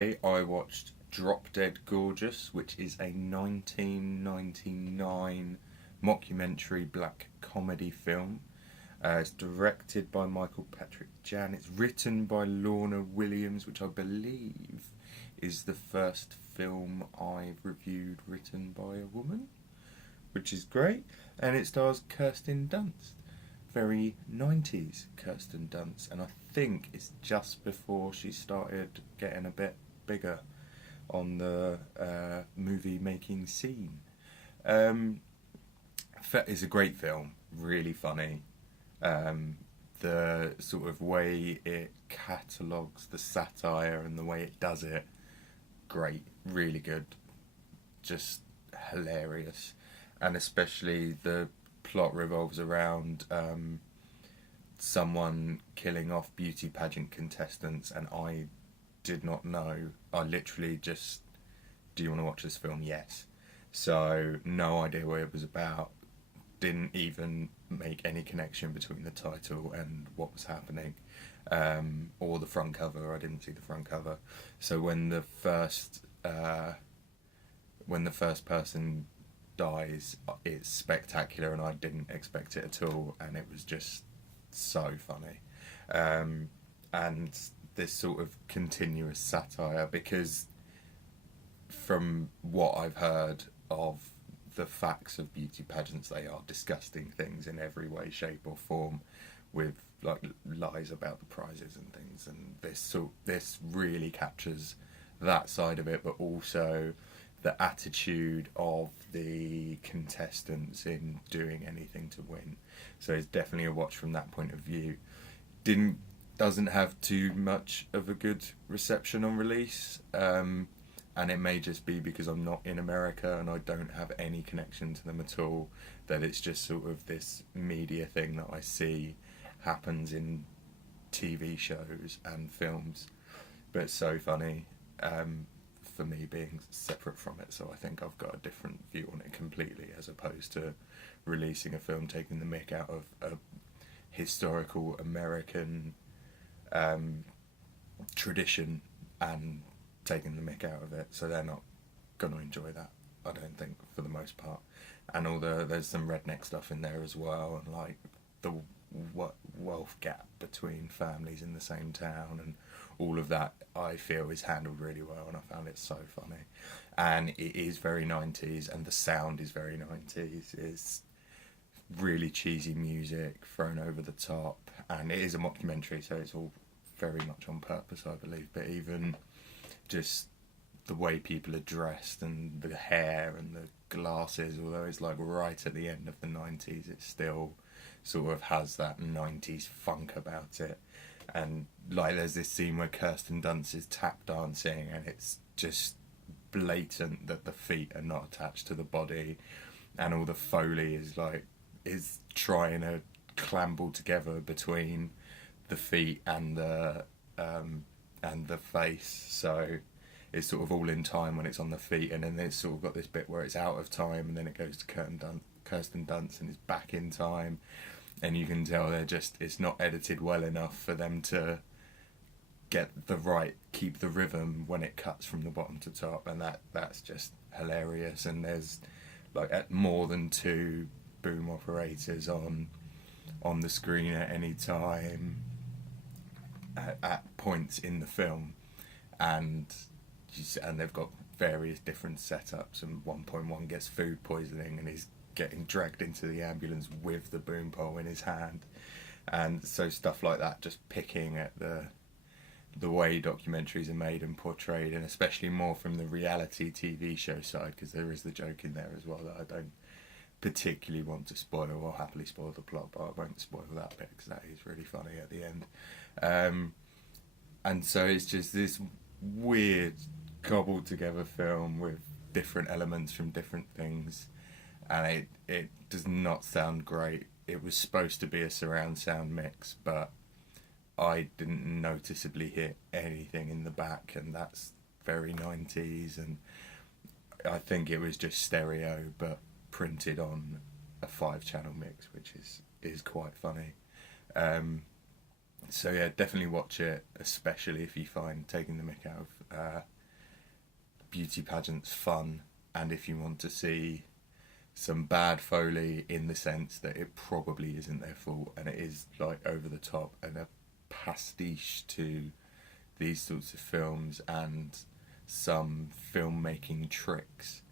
I watched Drop Dead Gorgeous, which is a 1999 mockumentary black comedy film. It's directed by Michael Patrick Jan. It's written by Lorna Williams, which I believe is the first film I've reviewed written by a woman, which is great. And it stars Kirsten Dunst. Very 90s Kirsten Dunst. And I think it's just before she started getting a bit bigger on the movie making scene. Um, it's a great film, really funny. The sort of way it catalogues the satire and the way it does it, great, really good, just hilarious. And especially the plot revolves around someone killing off beauty pageant contestants, and I did not know. I literally just, do you want to watch this film? Yes. So, no idea what it was about. Didn't even make any connection between the title and what was happening, or the front cover. I didn't see the front cover. So when the first person dies, it's spectacular, and I didn't expect it at all, and it was just so funny. And this sort of continuous satire, because from what I've heard of the facts of beauty pageants, they are disgusting things in every way, shape or form, with like lies about the prizes and things, and this really captures that side of it, but also the attitude of the contestants in doing anything to win. So it's definitely a watch from that point of view. Doesn't have too much of a good reception on release, and it may just be because I'm not in America and I don't have any connection to them at all, that it's just sort of this media thing that I see happens in TV shows and films. But it's so funny, for me being separate from it, so I think I've got a different view on it completely, as opposed to releasing a film taking the mick out of a historical American tradition and taking the mick out of it. So they're not going to enjoy that, I don't think, for the most part. And there's some redneck stuff in there as well, and like the wealth gap between families in the same town, and all of that I feel is handled really well, and I found it so funny. And it is very 90s, and the sound is very 90s. It's really cheesy music thrown over the top, and it is a mockumentary, so it's all very much on purpose, I believe. But even just the way people are dressed and the hair and the glasses, although it's like right at the end of the 90s, it still sort of has that 90s funk about it. And like there's this scene where Kirsten Dunst is tap dancing, and it's just blatant that the feet are not attached to the body, and all the Foley is trying to clamble together between the feet and the face. So it's sort of all in time when it's on the feet, and then it's sort of got this bit where it's out of time, and then it goes to Kirsten Dunst and it's back in time, and you can tell it's not edited well enough for them to keep the rhythm when it cuts from the bottom to top, and that's just hilarious. And there's like at more than two boom operators on the screen at any time at points in the film, and they've got various different setups, and 1.1 gets food poisoning and is getting dragged into the ambulance with the boom pole in his hand. And so stuff like that, just picking at the way documentaries are made and portrayed, and especially more from the reality TV show side, because there is the joke in there as well that I don't particularly want to spoil, or happily spoil the plot, but I won't spoil that bit because that is really funny at the end. And so it's just this weird cobbled together film with different elements from different things, and it does not sound great. It was supposed to be a surround sound mix, but I didn't noticeably hear anything in the back, and that's very 90s, and I think it was just stereo but printed on a 5-channel mix, which is quite funny. So yeah, definitely watch it, especially if you find taking the mick out of beauty pageants fun, and if you want to see some bad Foley in the sense that it probably isn't their fault and it is like over the top and a pastiche to these sorts of films and some filmmaking tricks.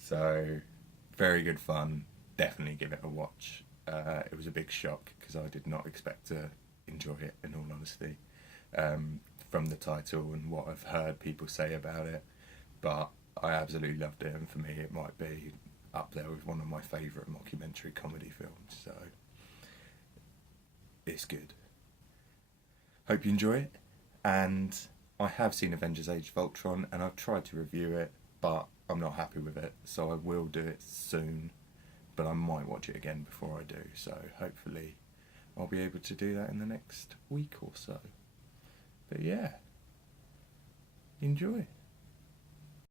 So very good fun, definitely give it a watch. It was a big shock because I did not expect to enjoy it, in all honesty, from the title and what I've heard people say about it, but I absolutely loved it, and for me it might be up there with one of my favourite mockumentary comedy films, so it's good. Hope you enjoy it, and I have seen Avengers Age of Ultron and I've tried to review it, but I'm not happy with it, so I will do it soon, but I might watch it again before I do, so hopefully I'll be able to do that in the next week or so. But yeah, enjoy.